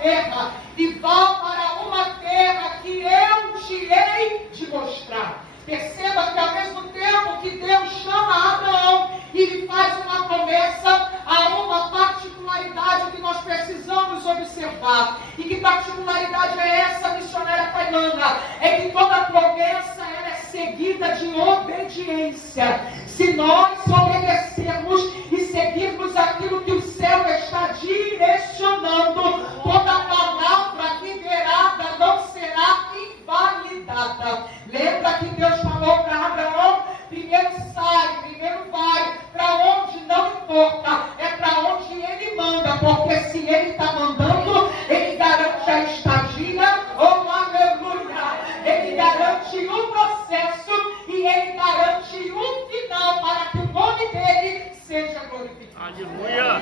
terra e vá para uma terra que eu te hei de mostrar. Perceba que ao mesmo tempo que Deus chama Abraão e lhe faz uma promessa, há uma particularidade que nós precisamos observar. E que particularidade é essa, missionária Tailândia? É que toda promessa ela é seguida de obediência. Se nós obedecermos e seguirmos aquilo que o céu está direcionando, toda palavra liberada não será invalidada. Lembra que Deus falou para Abraão: primeiro sai, primeiro vai, para onde não importa, é para onde ele manda, porque se ele está mandando, ele garante a estadia, oh aleluia, ele garante o processo e ele garante o final para que o nome dele seja glorificado. Aleluia!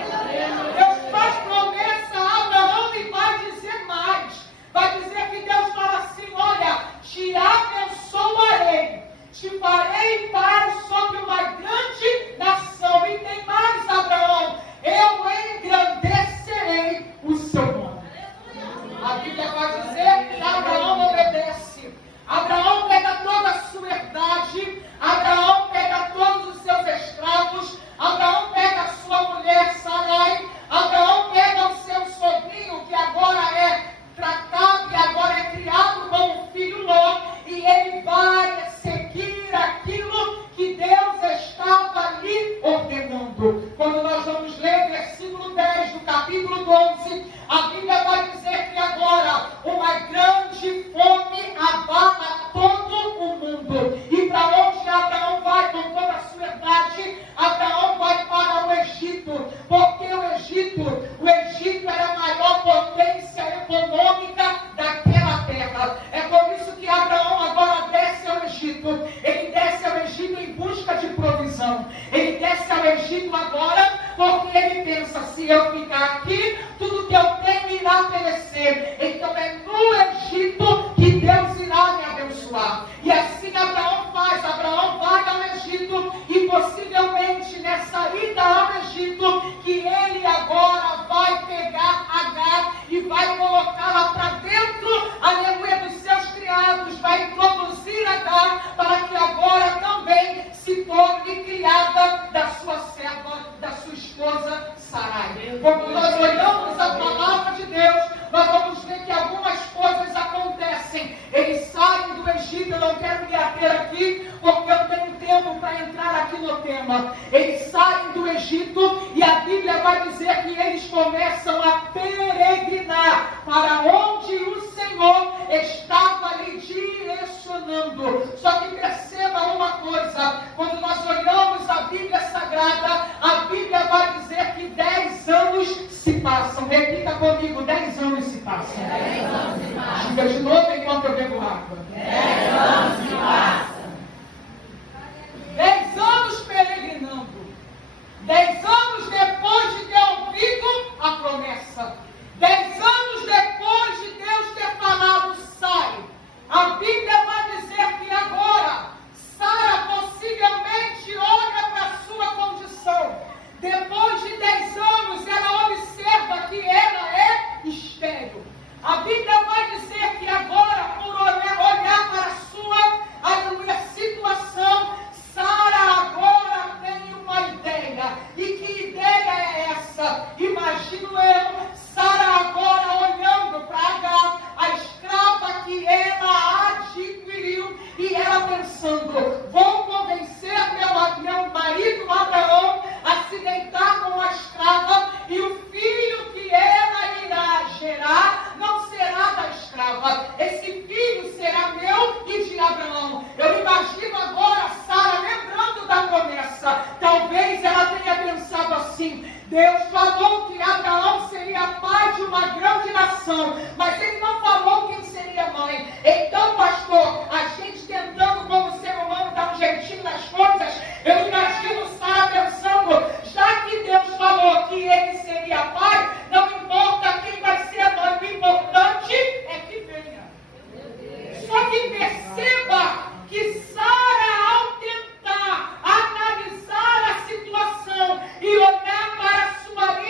Deus faz promessa a Abraão e vai dizer mais. Vai dizer que Deus fala assim: olha, te abençoarei, te farei estar sobre uma grande nação. E tem mais, Abraão, eu engrandecerei o seu nome. A Bíblia vai dizer que Abraão obedece. Abraão pega toda a sua herdade, Abraão pega todos os seus escravos, Abraão pega a sua mulher Sarai, Abraão pega o seu sobrinho que agora é tratado e agora é criado como filho Ló, e ele vai seguir aquilo que Deus estava lhe ordenando. Quando nós vamos ler versículo 10 do capítulo 12, a Bíblia vai dizer que agora uma grande fome abala todo o mundo. E para onde Abraão vai com toda a sua herdade? Abraão vai para o Egito, porque o Egito era a maior potência econômica daquela terra. É por isso que Abraão agora desce ao Egito. Ele desce ao Egito em busca de provisão. Ele desce ao Egito agora porque ele pensa: se eu ficar aqui, tudo que eu tenho irá perecer. Então é no Egito que Deus irá me abençoar. E assim Abraão faz. Abraão vai ao Egito e possivelmente nessa ida ao Egito que ele agora vai pegar Agar e vai colocá-la para dentro, aleluia, dos seus criados, vai introduzir Agar para que agora também se torne criada da sua serva, da sua esposa Sarai. Quando nós olhamos a palavra de Deus, nós vamos ver que algumas coisas acontecem. Eles saem do Egito. Eu não quero me ater aqui porque eu tenho tempo para entrar aqui no tema. Eles saem do Egito e a Bíblia vai dizer que eles começam a peregrinar para onde o Senhor estava lhe direcionando. Só que perceba uma coisa: quando nós olhamos a Bíblia Sagrada, a Bíblia vai dizer que 10 anos se passam. Repita comigo: 10 anos se passam. 10 anos se passam. Diga de novo enquanto eu bebo água. 10 anos se passam. 10 anos peregrinando. 10 anos depois de ter ouvido a promessa. 10 anos depois de Deus ter falado: sai. A Bíblia vai dizer que agora Sara possivelmente olha para a sua condição. Depois de 10 anos, ela observa que ela é estéril. A Bíblia vai dizer que agora, por olhar para a sua, aleluia, situação, Sara agora tem uma ideia. E que ideia é essa? Imagino eu, Sara agora olhando para Agar, a escrava que ela adquiriu, e ela pensando: vou convencer meu marido Abraão a se deitar com a escrava, e o filho que ela irá gerar não será da escrava. Esse filho será meu e de Abraão. Eu imagino agora Sara lembrando da promessa. Talvez ela tenha pensado assim: Deus falou que Abraão seria pai de uma grande nação, mas ele não falou quem seria mãe. Então, pastor, a gente tentando como ser humano dar um jeitinho nas coisas, eu imagino Sara pensando: já que Deus falou que ele seria pai, não importa quem vai ser a mãe, o importante é que venha. Só que perceba que Sara, ao tentar analisar a situação e olhar para a sua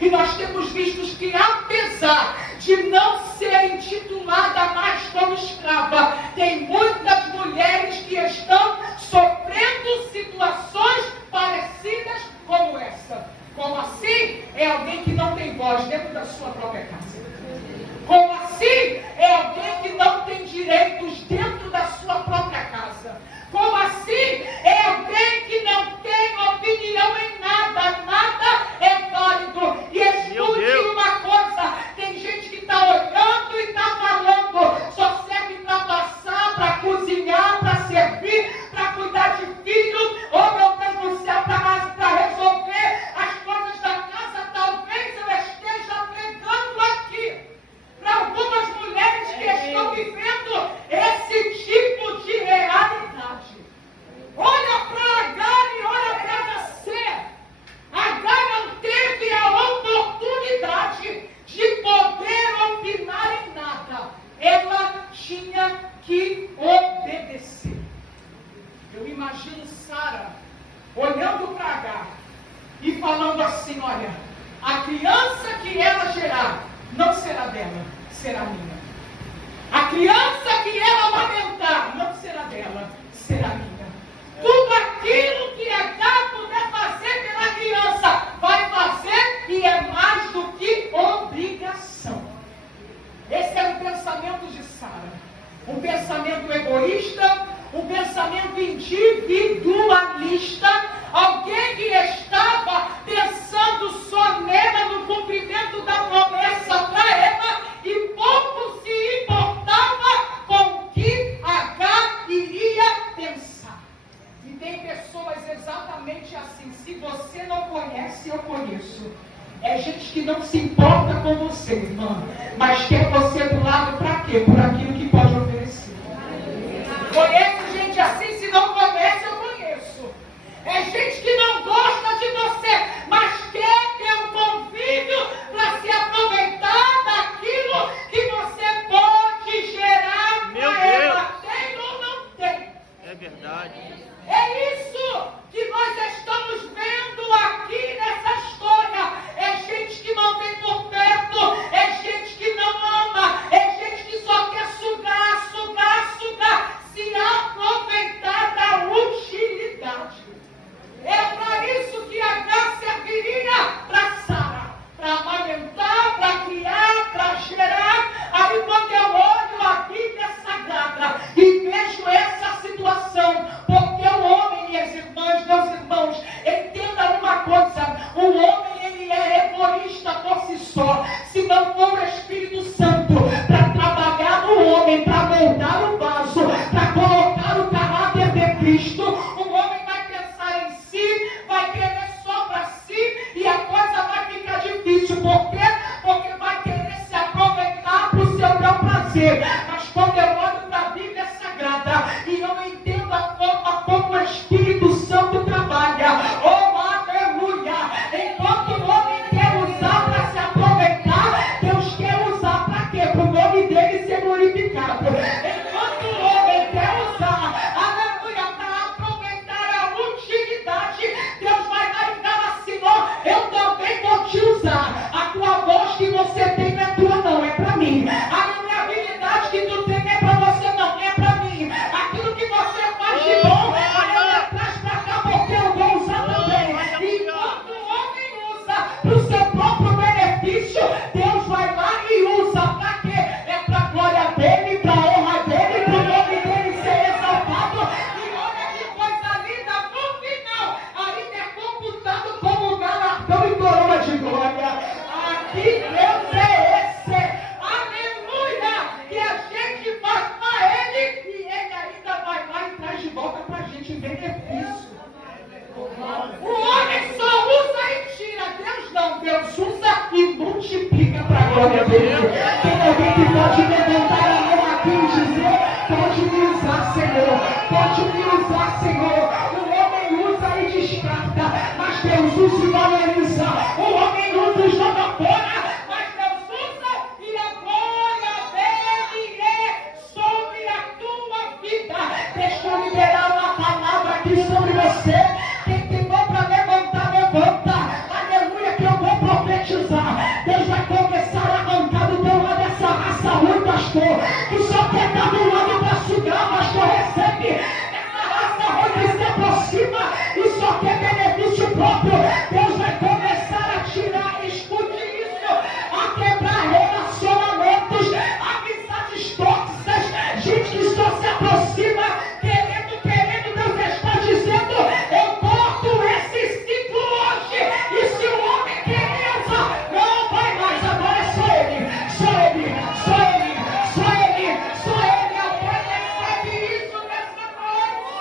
E nós temos visto que, apesar de não ser intitulada mais como escrava, tem muitas mulheres que estão sofrendo situações parecidas como essa. Como assim? É alguém que não tem voz dentro da sua própria casa. Como assim? É alguém que não tem direitos dentro da sua própria casa. Como assim? É alguém que não tem opinião em nada. Nada é válido. E escute uma coisa: tem gente que está olhando e está falando. Só serve para passar, para cozinhar, para servir, para cuidar de filhos. Oh, meu Deus do céu, para resolver as coisas da casa. Talvez eu esteja pregando aqui para algumas mulheres que estão vivendo esse tipo de realidade. Olha para Agar e olha para você. Agar não teve a oportunidade de poder opinar em nada. Ela tinha que obedecer. Eu imagino Sara olhando para Agar e falando assim: olha, a criança que ela gerar não será dela, será minha. A criança que ela amamentar não será dela, será minha. Tudo aquilo que Agar puder fazer pela criança, vai fazer, e é mais do que obrigação. Esse é o pensamento de Sara. Um pensamento egoísta, um pensamento individualista, alguém que estava pensando só nela, no cumprimento da promessa para ela, e pouco se importava com o que Agar iria pensar. E tem pessoas exatamente assim. Se você não conhece, eu conheço. É gente que não se importa com você, irmã, mas quer você do lado para quê? Por aquilo que pode oferecer. Conheço gente assim. Se não conhece, eu conheço. É gente que não gosta de você, mas quer ter um convívio para se aproveitar daquilo que você pode gerar para ela. Tem ou não tem? É verdade. É isso que nós estamos vendo aqui nessa história. É gente que não vem por perto, é gente que não ama, é gente que só quer sugar, sugar, sugar, se aproveitar da utilidade. É para isso que Agar serviria para Sara, para amamentar, para criar, para gerar. Aí quando eu olho a Bíblia Sagrada e vejo essa situação, porque o homem, minhas irmãs, meus irmãos, entenda uma coisa: o homem, ele é egoísta por si só. Se não for o Espírito Santo para trabalhar no homem, para moldar o vaso, para colocar o caráter de Cristo, o homem vai pensar em si, vai querer só para si, e a coisa vai ficar difícil. Por quê? Porque vai querer se aproveitar para o seu bel prazer. Mas quando eu olho para a Bíblia Sagrada e eu entendo a forma como o Espírito Santo trabalha, oh aleluia, enquanto o homem quer usar para se aproveitar, Deus quer usar para quê? Para o nome dele ser glorificado. Enquanto o homem quer usar, aleluia, para aproveitar a utilidade, Deus vai lá e fala assim: ó, eu também vou te usar. A tua voz que você tem não é tua, não, é para mim. A habilidade que tu tem é para você, não, é para mim. Aquilo que você faz de bom, aí traz para cá, porque eu vou usar também. E quando o homem usa para o seu próprio benefício, Deus vai lá e usa para quê? É para a glória dele, para a honra dele, para o nome dele ser exaltado. E olha que coisa linda, no final, ainda é computado como galardão e coroa de glória. Que Deus é esse? Aleluia! Que a gente faz para Ele e Ele ainda vai lá e traz de volta para a gente benefício. O homem só usa e tira. Deus não. Deus usa e multiplica para a glória dele. Tem alguém que pode levantar a mão aqui e dizer: pode me usar, Senhor. Pode me usar, Senhor. O homem usa e descarta, mas Deus usa e valoriza. O homem usa e joga fora, mas Deus usa, e a glória dele é sobre a tua vida. Deixa eu liberar uma palavra aqui sobre você. Quem tem mão para levantar, levanta. Aleluia, que eu vou profetizar. profetizar. Deus vai começar a arrancar do teu lado essa raça ruim, pastor, que só quer dar do lado para sugar, pastor. Recebe essa raça ruim que se aproxima e só quer benefício próprio. Deus vai começar a tirar, escute isso, a quebrar relacionamentos, amizades tóxicas, gente que só se aproxima querendo. Deus está dizendo: eu corto esse ciclo hoje. E se o homem querendo, não vai mais. Agora é só ele. Alguém recebe isso nessa noite?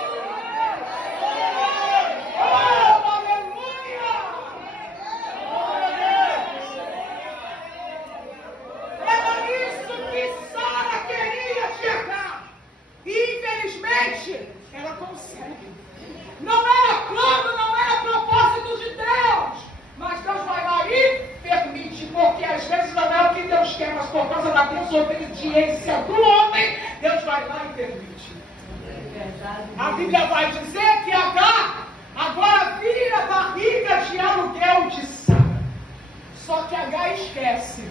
Oh, aleluia! Era isso que Sara queria chegar. E infelizmente ela consegue. Não era plano, não era propósito de Deus. Mas Deus vai lá e permite, porque às vezes não é o que Deus quer, mas por causa da desobediência do homem, Deus vai lá e permite. A Bíblia vai dizer que Agar agora vira barriga de aluguel de Sara. Só que Agar esquece.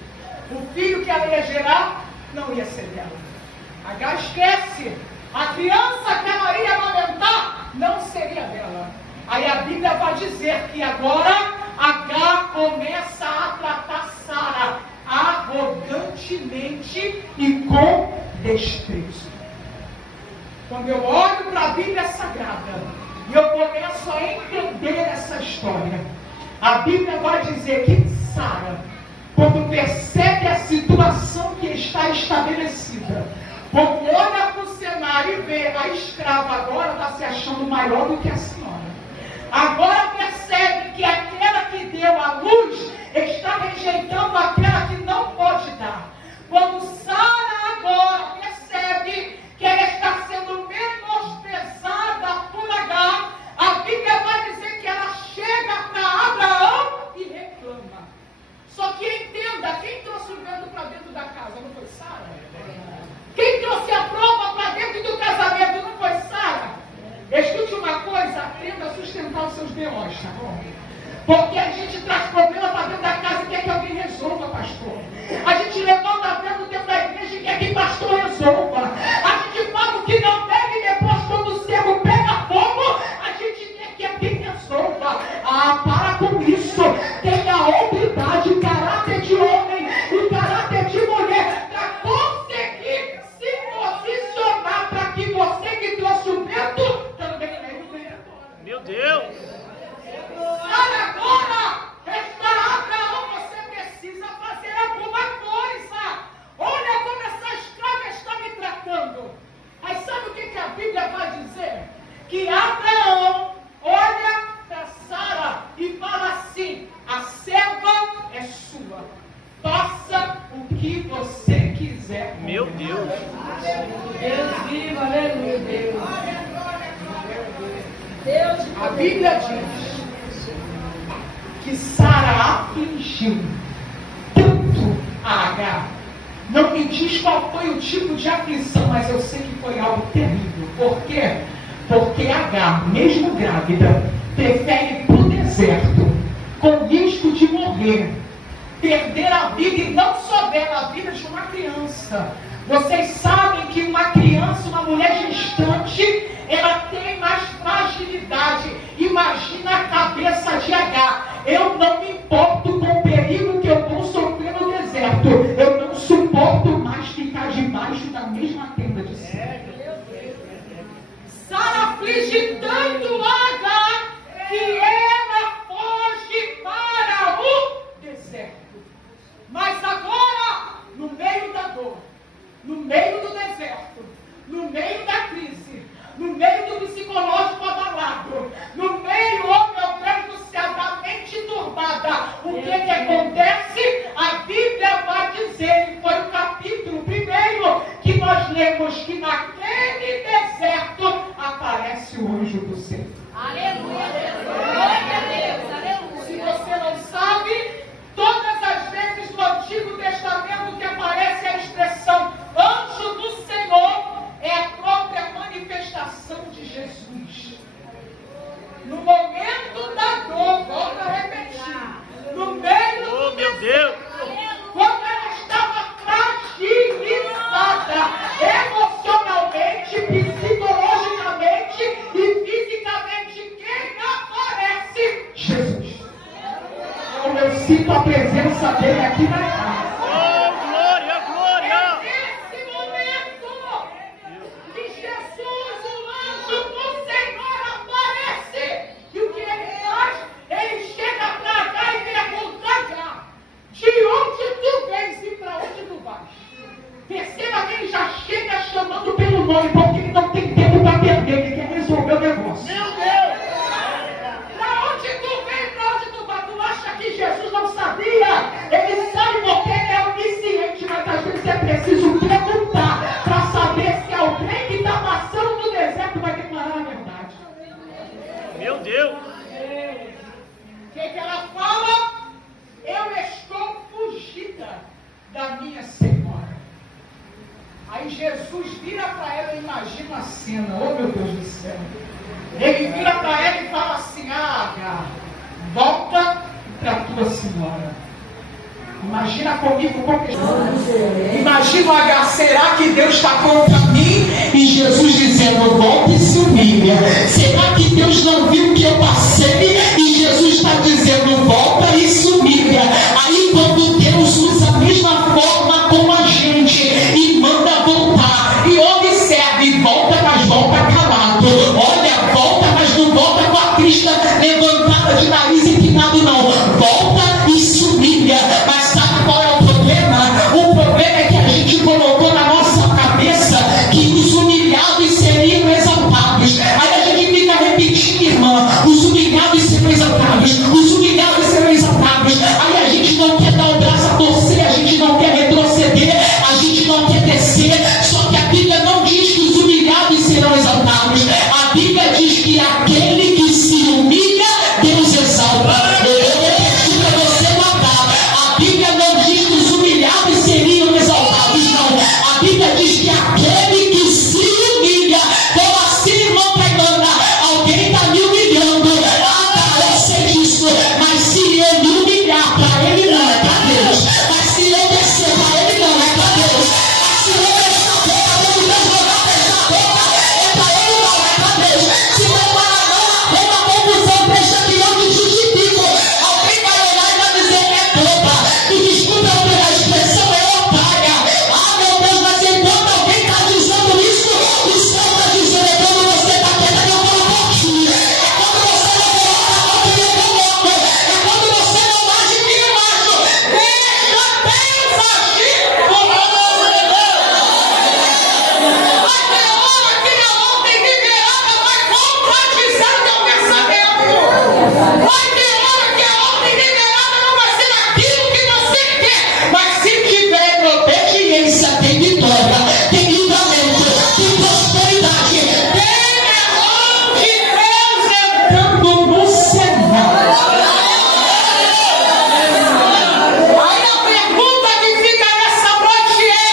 O filho que ela ia gerar não ia ser dela. Agar esquece. A criança que ela ia amamentar não seria dela. Aí a Bíblia vai dizer que agora Agar começa a tratar Sara arrogantemente e com desprezo. Quando eu olho para a Bíblia Sagrada e eu começo a entender essa história, a Bíblia vai dizer que Sara, quando percebe a situação que está estabelecida, quando olha para o cenário e vê a escrava agora está se achando maior do que a senhora. Agora percebe que aquela que deu a luz está rejeitando aquela que não pode dar. Quando Sara agora percebe que ela está sendo menosprezada por Agar, a Bíblia vai dizer que ela chega para Abraão e reclama. Só que entenda, quem trouxe o vento para dentro da casa não foi Sara? Quem trouxe a prova para dentro do casamento não foi Sara? Escute uma coisa, aprenda a sustentar os seus B.O.s, tá bom? Porque a gente traz problema para dentro da casa e quer que alguém resolva, pastor. A gente levanta a dentro da igreja e quer que pastor resolva. A gente fala o que não deve e depois, quando o cego pega fogo, a gente quer que alguém resolva. Ah, para com isso. Tenha humildade, caráter de homem e caráter de mulher para conseguir se posicionar para que você que trouxe o vento também leve o vento. Meu Deus! Agora, para Abraão, você precisa fazer alguma coisa. Olha como essa escrava está me tratando. Aí sabe o que a Bíblia vai dizer? Que Abraão olha para Sara e fala assim: a serva é sua. Faça o que você quiser. Meu Deus! Deus vivo, aleluia, Deus. A Bíblia diz que Sara afligiu tanto a Agar. Não me diz qual foi o tipo de aflição, mas eu sei que foi algo terrível. Por quê? Porque Agar, mesmo grávida, prefere ir para o deserto, com risco de morrer, perder a vida, e não só dela, a vida de uma criança. Vocês sabem que uma criança, uma mulher gestante, ela tem mais fragilidade. Imagina a cabeça de Agar. Eu não me importo com o perigo que eu vou sofrer no deserto. Eu não suporto mais ficar debaixo da mesma tenda de Sara. Sara aflige tanto a Agar que ela foge para o deserto. Mas agora, no meio da dor, no meio do deserto, no meio da crise, no meio do psicológico abalado, no meio, oh meu Deus do céu, da mente turbada, o que acontece? A Bíblia vai dizer, e foi o capítulo 1 que nós lemos, que naquele deserto aparece o anjo do Senhor. Aleluia, glória a Deus, aleluia. Se você não sabe, todas as vezes no Antigo Testamento que aparece a expressão anjo do Senhor, é a própria manifestação de Jesus. No momento da dor, volto a repetir, no meio do Eu sinto a presença dele aqui na casa. Oh, glória, glória! Nesse momento que Jesus, o anjo do Senhor, aparece. E o que ele faz? Ele chega pra cá e pergunta: de onde tu vens e pra onde tu vais? Perceba que ele já chega chamando pelo nome, porque ele não tem tempo para perder, ele quer resolver o negócio. Meu Deus! Para onde tu vem, para onde tu vai? Tu acha que Jesus não sabia? Ele sabe porque ele é onisciente, mas às vezes é preciso perguntar para saber se alguém que está passando no deserto vai declarar a verdade. Meu Deus! O que ela fala? Eu estou fugida da minha Senhora. Aí Jesus vira para ela, imagina a cena, oh meu Deus do céu. Ele vira para ela e fala assim: Agar, volta para tua senhora. Imagina comigo como imagina, Agar, será que Deus está contra mim? E Jesus dizendo: volta e se humilha. Será que Deus não viu que eu passei? E Jesus está dizendo: volta e se humilha. Aí quando Deus usa a mesma forma com a gente e manda voltar, e observe, volta, mas volta calado. Olha, volta, mas não volta com a crista levantada de nariz empinado, não. Volta e se humilha. Mas sabe qual é o problema? O problema é que a gente colocou na nossa cabeça que os humilhados seriam exaltados. Aí a gente fica repetindo, irmã, os humilhados serão exaltados, os humilhados serão exaltados. Aí a gente não quer dar o braço a torcer, a gente não quer retroceder, a gente não quer descer. Só que a Bíblia não diz que os humilhados serão exaltados. A Bíblia diz que aquele que se humilha, Deus exalta. Eu vou pedir para você guardar. A Bíblia não diz que os humilhados seriam exaltados, não. A Bíblia diz que aquele que se humilha, como assim, irmão Caimana? Alguém está me humilhando. Ah, tá, eu sei disso. Mas se eu me humilhar para ele, não é para Deus. Mas se eu descer para ele, não é para Deus. Mas se eu fechar a boca, quando Deus mandar fechar a boca, é para ele, não é para Deus. Se eu parar a mão, arruma a confusão, deixa que eu te justifico. Alguém vai olhar e vai dizer que é boba. E desculpa pela expressão, é otária. Ah, meu Deus, mas enquanto alguém está dizendo isso, o céu está dizendo: é quando você está querendo, eu vou partir. É quando você não coloca a mão que eu coloco. É quando você não age que eu ajo. Deixa Deus agir. Por amor de Deus. Vai ter hora que a ordem liberada vai contradizer o teu pensamento. Vai ter hora que a ordem liberada não vai ser aquilo que você quer. Mas se tiver obediência, tem vitória, tem livramento, tem prosperidade, tem a mão de Deus entrando no cenário. Aí a pergunta que fica nessa noite é: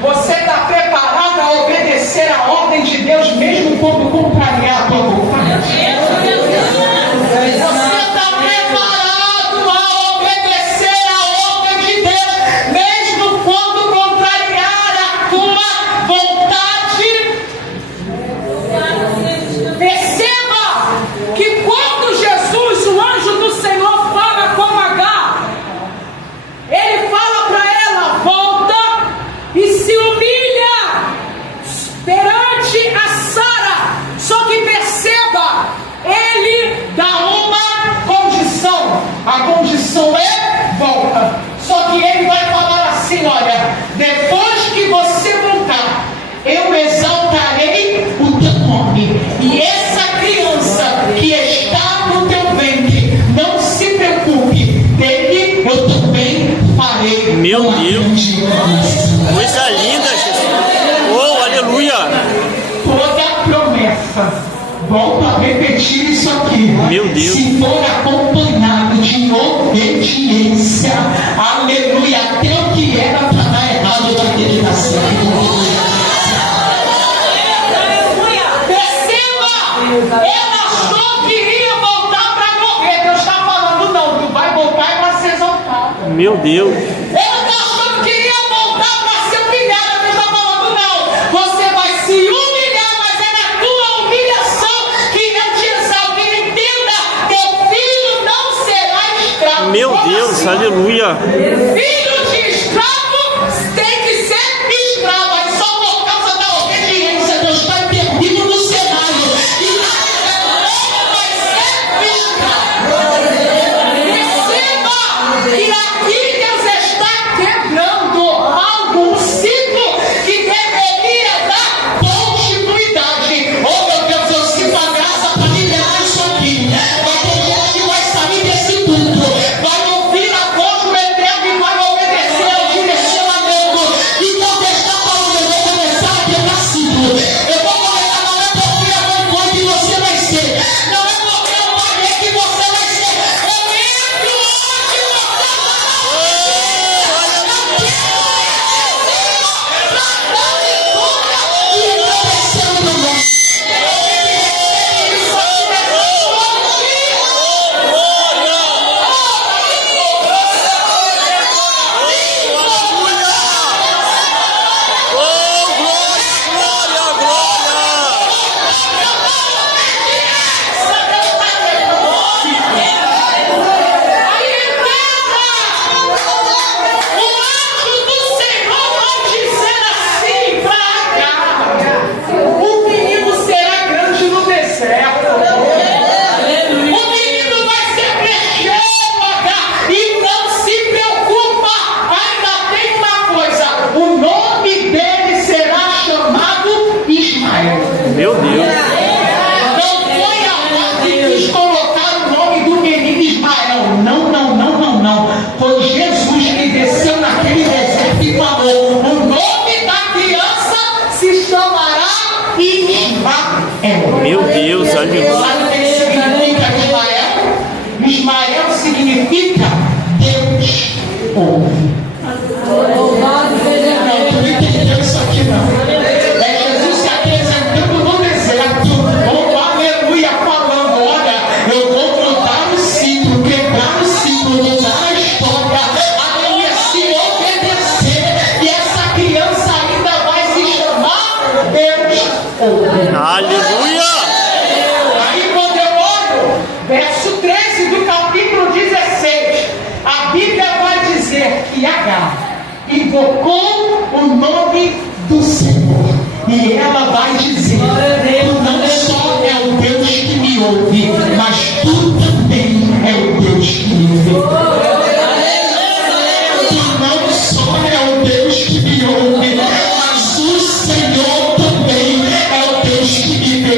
você está preparado a obedecer a ordem de Deus mesmo quando contrariar a tua vontade? Você está preparado a obedecer a ordem de Deus mesmo quando contrariar a tua vontade? Perceba que quando Jesus, o anjo do Senhor, fala com Agar, ele fala para ela: volta e se humilha perante a Sara. Só que perceba, ele dá uma condição. A condição é: volta. Só que ele vai falar assim: olha, depois que você voltar, eu exaltarei o teu nome. E essa criança que está no teu ventre, não se preocupe, dele eu também farei. Meu uma Deus. grande coisa. Coisa linda, Jesus! Oh, aleluia! Toda promessa, volto a repetir isso aqui. Meu Deus. Se for acompanhado de obediência, aleluia, até o que era para dar errado vai ter que dar certo. Perceba, ela achou que ia voltar para morrer. Deus está falando: não, tu vai voltar para ser exaltado. Meu Deus! Ela está achando que ia voltar para ser humilhada. Deus está falando: não, você vai se humilhar, mas é na tua humilhação que eu te exalto. Entenda, teu filho não será escravo. Meu Deus! Deus, aleluia. Filho de escravo tem que ser escravo. Aí só por causa da obediência, Deus vai perdido no cenário. E vai ser escravo. Receba! E aqui Deus está quebrando algum ciclo que deveria dar continuidade. Oh meu Deus, eu sinto a graça para liberar isso aqui. Vai ter gente que vai sair desse culto, vai ouvir a voz do Eterno e vai obedecer ao direcionamento. Então deixa para onde eu vou começar a quebrar ciclo. Eu vou começar, não é porque a mãe foi que você vai ser, não é porque o pai é que você vai ser. Eu entro onde você Meu Deus. Não foi a mãe que quis colocar o nome do menino Ismael. Não. Foi Jesus que desceu naquele deserto e falou: o nome da criança se chamará Ismael. Meu Deus, aleluia. Sabe o que significa Ismael? Ismael significa Deus ouve. Não, tu não entendeu isso aqui não. É Jesus se apresentando no deserto, oh, aleluia, falando: olha, eu vou mudar o ciclo, quebrar o ciclo, mudar a história, aleluia, se obedecer, e essa criança ainda vai se chamar Deus ouve. Aleluia. Aí quando eu olho, verso 13 do capítulo 16, a Bíblia vai dizer que Agar invocou o nome do Senhor. E ela vai dizer: tu não só é o Deus que me ouve, mas tu também é o Deus que me vê. Tu não só é o Deus que me ouve, mas o Senhor também é o Deus que me vê.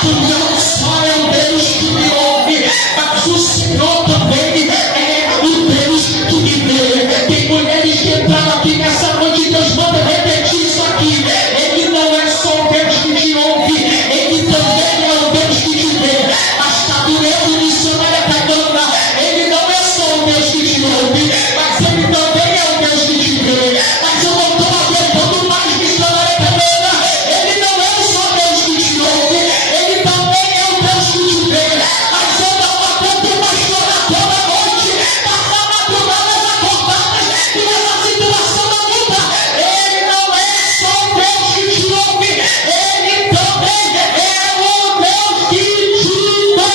Tu não só é o Deus que me ouve, mas o Senhor também é o Deus que me vê. Tem mulheres que entraram aqui nessa noite, Deus manda repetir isso aqui. Ele não é só o Deus que te ouve, Ele também é o Deus que te vê. Mas está doendo o missionário Cagana. Ele não é só o Deus que te ouve, mas Ele também é o Deus que te vê. Mas eu não estou aguentando mais, missionário Cagana. Ele não é só o Deus que te ouve, Ele também é o Deus que te vê. Mas eu não aguento mais chorar toda noite, passar madrugadas acordadas e nessa situação da luta. Ele não é só o Deus que te ouve, Ele também é o Deus que te vê.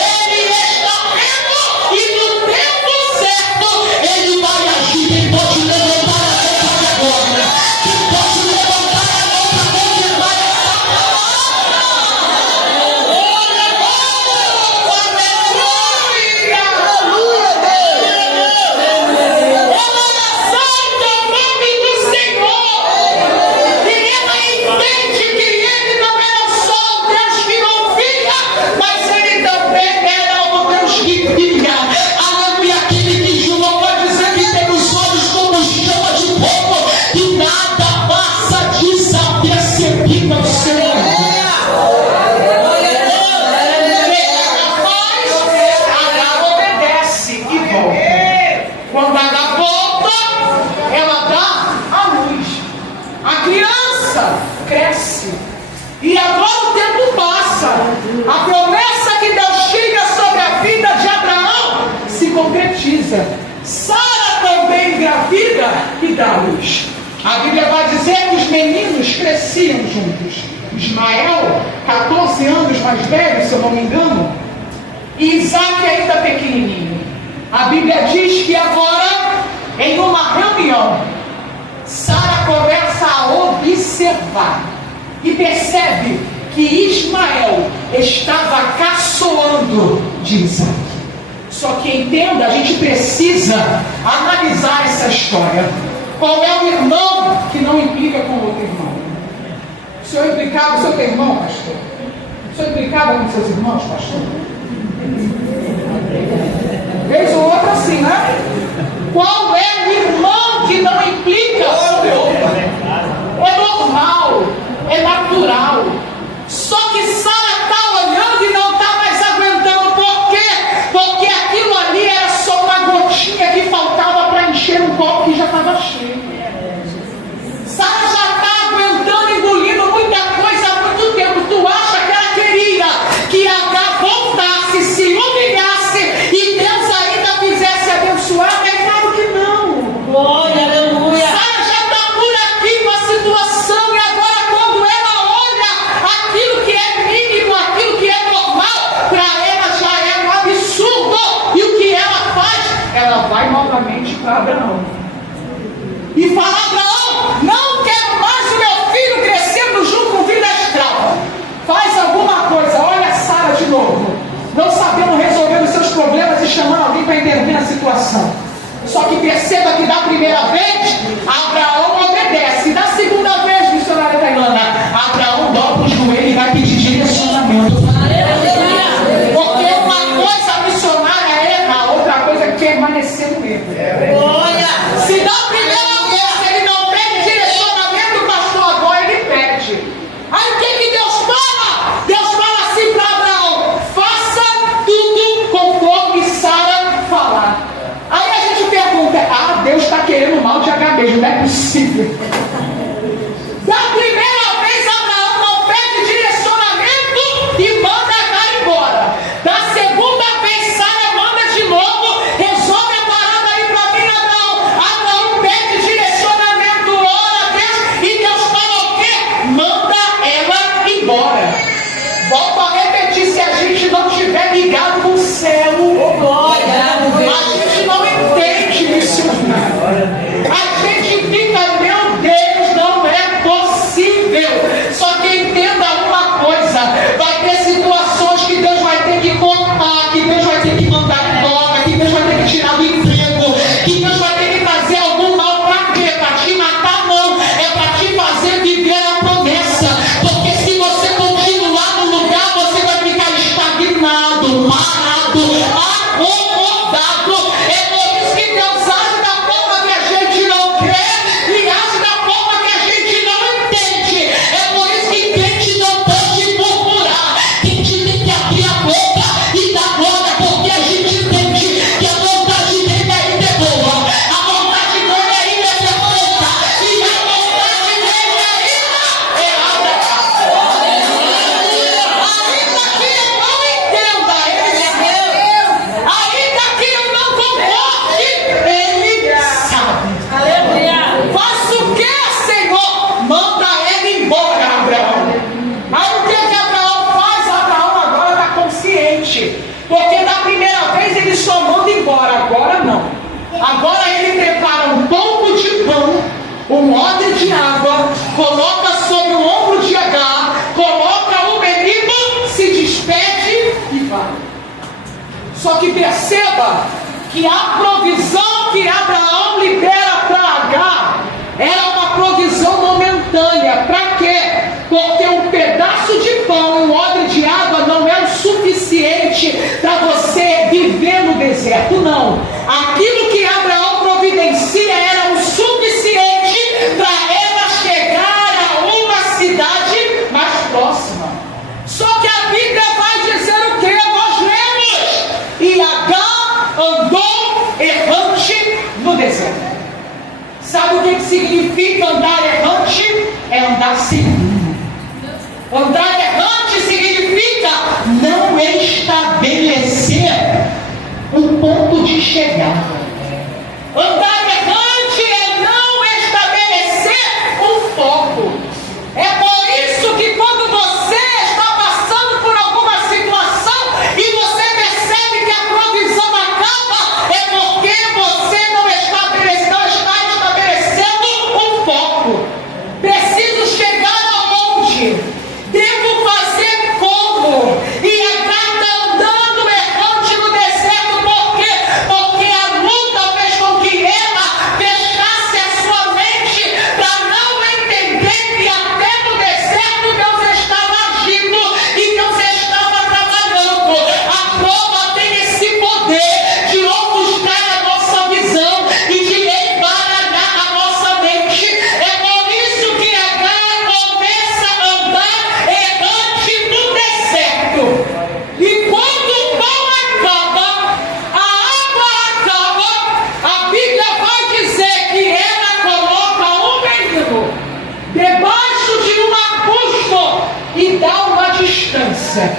Ele está vendo e no tempo certo Ele vai agir. Quem pode levantar a mão agora? Quem pode levantar a mão para confirmar essa Quando ela volta, ela dá a luz. A criança cresce. E agora o tempo passa. A promessa que Deus tinha sobre a vida de Abraão se concretiza. Sara também engravida e dá a luz. A Bíblia vai dizer que os meninos cresciam juntos. Ismael, 14 anos mais velho, se eu não me engano, e Isaac ainda pequenininho. A Bíblia diz que agora, em uma reunião, Sara começa a observar e percebe que Ismael estava caçoando de Isaac. Só que entenda, a gente precisa analisar essa história. Qual é o irmão que não implica com o outro irmão? O senhor implicava com o seu irmão, pastor? O senhor implicava com seus irmãos, pastor? Vez ou outra assim, né? Qual é o irmão que não implica com o outro? É normal, é natural. Só que Sara está olhando e não está mais aguentando. Por quê? Porque aquilo ali era só uma gotinha que faltava para encher um copo que já estava cheio. Sara já está aguentando, engolindo muita coisa há muito tempo. Tu acha que ela queria que Agar voltasse, se humilhasse e Deus ainda fizesse abençoar? É claro que não. Glória, aleluia. Sara já está por aqui com a situação, e agora quando ela olha aquilo que é mínimo, aquilo que é normal, para ela já é um absurdo. E o que ela faz? Ela vai novamente para Abraão e fala: Abraão, não quero mais o meu filho crescendo junto com o filho da escrava. Faz alguma coisa. Olha Sara de novo, não sabendo resolver os seus problemas e chamando alguém para intervir na situação. Só que perceba que da primeira vez, Abraão obedece. Da segunda vez, missionária Tailana, Abraão dobra o joelho e vai pedir direcionamento. Porque uma coisa a missionária erra, outra coisa é permanecer no erro. Se da primeira vez ele não pede direcionamento, pastor, agora ele pede. Aí o que Deus fala? Deus fala assim para Abraão: faça tudo conforme Sara falar. Aí a gente pergunta: Deus está querendo mal de Agar mesmo, não é possível. Da primeira vez Abraão não pede direcionamento e manda Agar embora. Da segunda vez Sara manda de novo, resolve a parada aí para mim, Abraão. Abraão pede direcionamento, ora a Deus, e Deus fala o quê? Manda ela embora. Volto a repetir: se a gente não estiver ligado com o céu, a gente não entende missionário. A gente fica: meu Deus, não é possível. Só que entenda uma coisa: vai ter situações que Deus vai ter que cortar, que Deus vai ter que mandar embora, que Deus vai ter que tirar do emprego, que Deus vai ter que fazer algum mal. Para quê? Para te matar? Não, é para te fazer viver a promessa. Porque se você continuar no lugar, você vai ficar estagnado, parado, acomodado. É por isso que Deus age da forma que a gente não quer e age da forma que a gente não entende. É por isso que crente não pode murmurar. Crente tem que abrir a boca e dar glória, porque a gente entende que a vontade dele ainda é boa. A vontade dele ainda é perfeita. E a vontade dele ainda é agradável. Ainda que eu não entenda, ainda que eu não concorde, ele sabe. Aleluia. Faz o que, Senhor? Manda ele embora, Abraão. Aí o que Abraão faz? Abraão agora está consciente. Porque da primeira vez ele só manda embora, agora não. Agora ele prepara um pouco de pão, um odre de água, coloca sobre o ombro de Agar, coloca o menino, se despede e vai. Só que perceba que a provisão que Abraão libera para Agar era uma provisão momentânea. Para quê? Porque um pedaço de pão e um odre de água não é o suficiente para você viver no deserto, não. Aquilo que Abraão providencia era o suficiente para ela chegar a uma cidade mais próxima. Só que a Bíblia vai dizer o que? Nós lemos: e Agar andou errante no deserto. Sabe o que significa andar errante? É andar seguro. Andar errante significa não estabelecer um ponto de chegada. Andar errante é não estabelecer um foco. É por isso que quando você está passando por alguma situação e você percebe que a provisão acaba, é distância.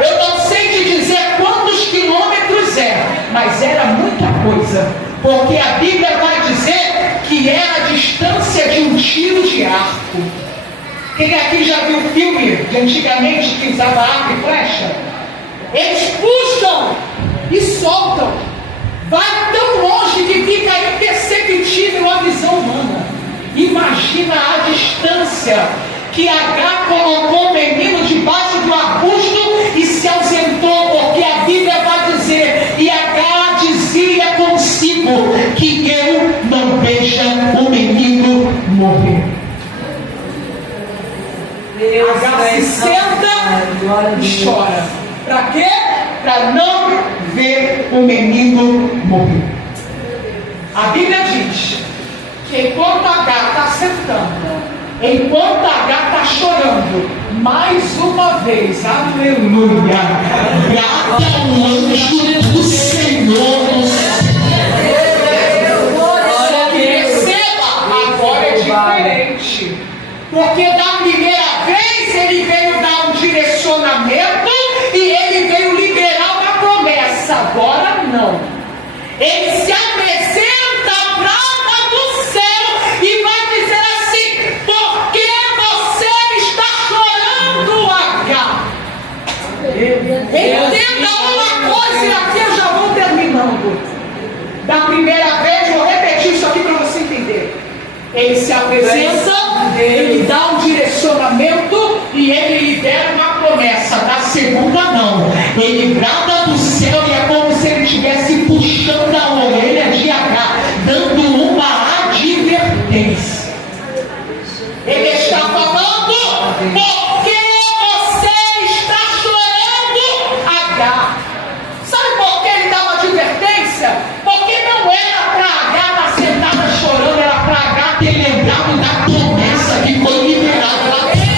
Eu não sei te dizer quantos quilômetros é, mas era muita coisa, porque a Bíblia vai dizer que era a distância de um tiro de arco. Quem aqui já viu o filme de antigamente que usava arco e flecha? Eles puxam e soltam. Vai tão longe que fica imperceptível a visão humana. Imagina a distância que Agar colocou o menino debaixo do arbusto e se ausentou, porque a Bíblia vai dizer, e Agar dizia consigo, que eu não veja o menino morrer. Agar se senta e chora. Para quê? Para não ver o menino morrer. A Bíblia diz que enquanto Agar está sentando, enquanto Agar está chorando, mais uma vez, aleluia, brada o anjo do Senhor no céu. Receba, agora é diferente, porque da primeira vez ele veio dar um direcionamento e ele veio liberar uma promessa. Agora não. Ele se apresenta brava do céu e vai dizer assim: por que você está chorando, Agar? Entenda uma coisa, e aqui eu já vou terminando. Da primeira vez, vou repetir isso aqui para você entender. Ele se apresenta, ele dá um direcionamento e ele libera uma promessa. Da segunda não, ele brada do céu e é como se ele estivesse puxando a orelha de Agar, dando uma advertência. Ele está falando: por que você está chorando, Agar? Sabe por que ele dá uma advertência? Porque não era para Agar estar sentada chorando, era para Agar ter lembrado da promessa que foi liberada lá dentro.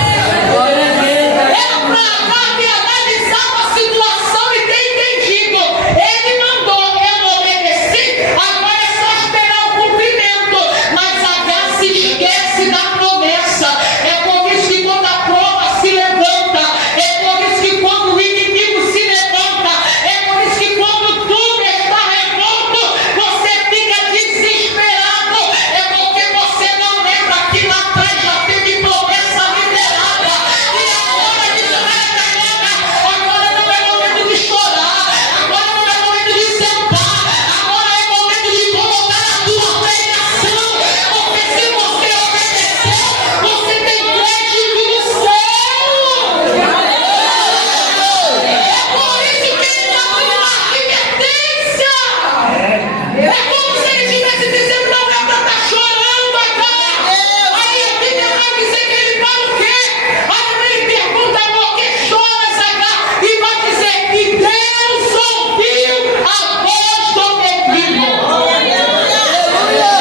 Era para Agar ter analisado a situação e ter entendido. Ele mandou, eu obedeci, agora é só esperar o cumprimento. Mas Agar se esquece da promessa. É por isso que quando a prova se levanta, é por isso que quando o inimigo se levanta, é por isso que quando tudo está revolto, você fica desesperado. É porque você não lembra que lá atrás já teve promessa liberada. E agora que não é caminhada, agora não é momento de chorar, agora não é momento de sentar, agora é momento de colocar a tua fé em ação. Porque se você obedecer, você tem crédito no céu. É por isso que ele está dando uma advertência. É como se ele estivesse dizendo: não é para estar chorando agora. Aí a Bíblia vai dizer que ele fala o quê? Aí ele pergunta: por que choras, Agar? E vai dizer que Deus ouviu a voz do menino.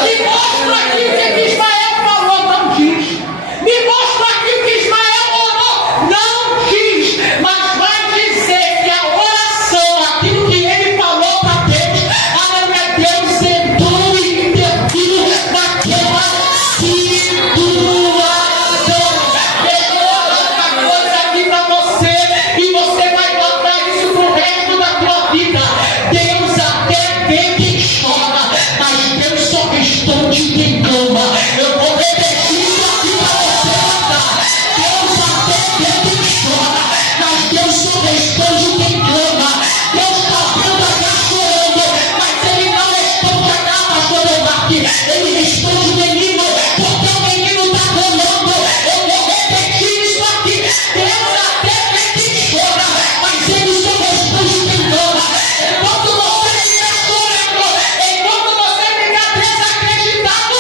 Me mostra aqui o que Ismael falou, não diz. Me mostra aqui o que Ismael orou, não diz. Mas vai dizer que a oração, aquilo que ele falou para Deus, Deus entrou e interviu naquela situação. Deixa eu falar uma coisa aqui para você, e você vai botar isso pro resto da tua vida. Deus até vê quem chora, mas Deus só responde quem clama. Eu vou repetir isso aqui para você botar. Deus até vê quem chora, mas Deus só responde quem clama. Deus está vendo Agar chorando, mas ele não responde Agar, pastor Leonardo. Ele responde o menino, porque o menino está clamando. Eu vou repetir isso aqui. Deus até vê quem chora, mas ele só responde quem clama. Enquanto você estiver chorando, enquanto você ficar desacreditado,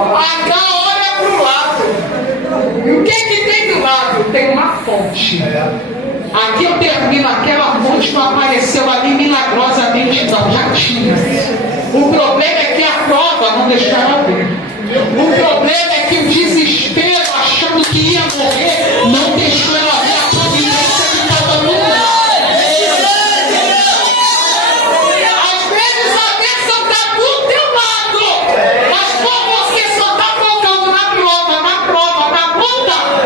H olha para o lado. E o que tem do lado? Tem uma fonte. Aqui eu termino, aquela fonte não apareceu ali milagrosamente, não, já tinha. O problema é que a prova não deixava ver. O problema é que o desespero, achando que ia morrer, não deixou ela ver a providência que estava no mundo. Às vezes a bênção está do teu lado, mas como você só está focando na luta,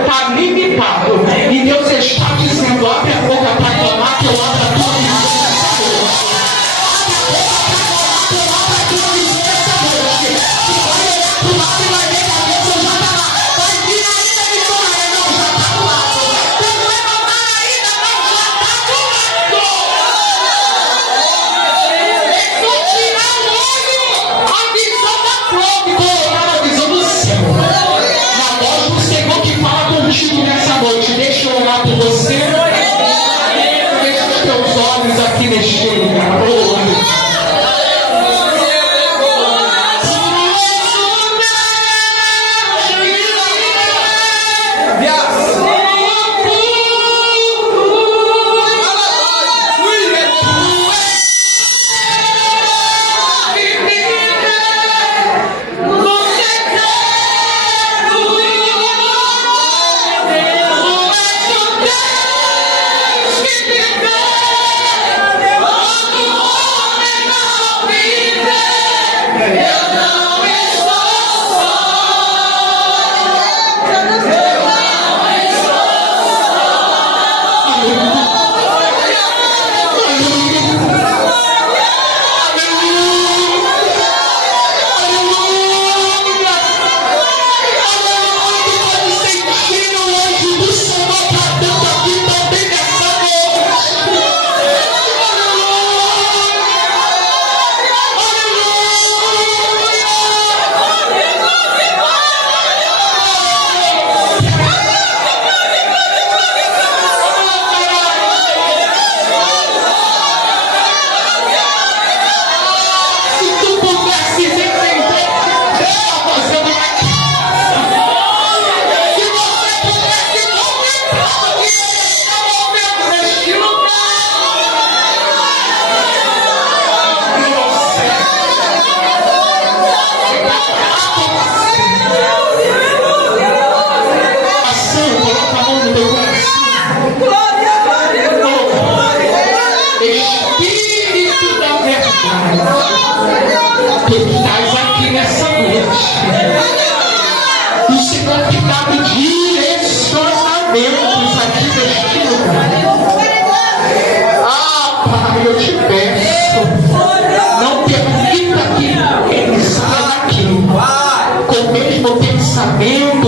está limitado. E Deus está dizendo, abre a boca para clamar, que eu abro a tua vida. Nessa noite, deixa eu orar por você. Fecha os teus olhos aqui neste lugar.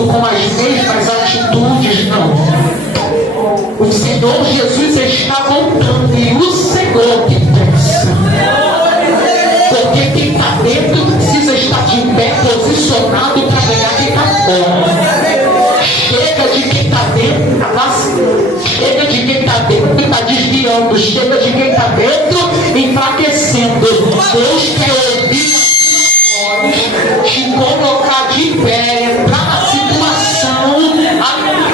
Com as mesmas atitudes, não. O Senhor Jesus está voltando e o Senhor que pensa. Porque quem está dentro precisa estar de pé, posicionado para ganhar quem está fora. Chega de quem está dentro, chega de quem está dentro e está desviando, chega de quem está dentro enfraquecendo. Deus quer ouvir te colocar de pé, entrar na situação,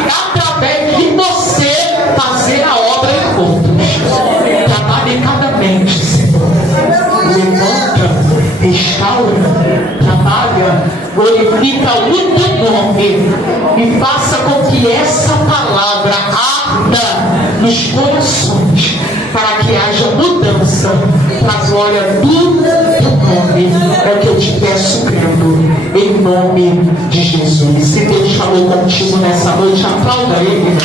através de você fazer a obra em contas. Trabalhe cada mente, Senhor. Levanta, restaura, trabalha, glorifica o teu nome e faça com que essa palavra arda nos corações, para que haja mudança para a glória do teu nome. É o que eu te peço, crendo, em nome de Jesus. Se Deus falou contigo nessa noite, aplauda Ele.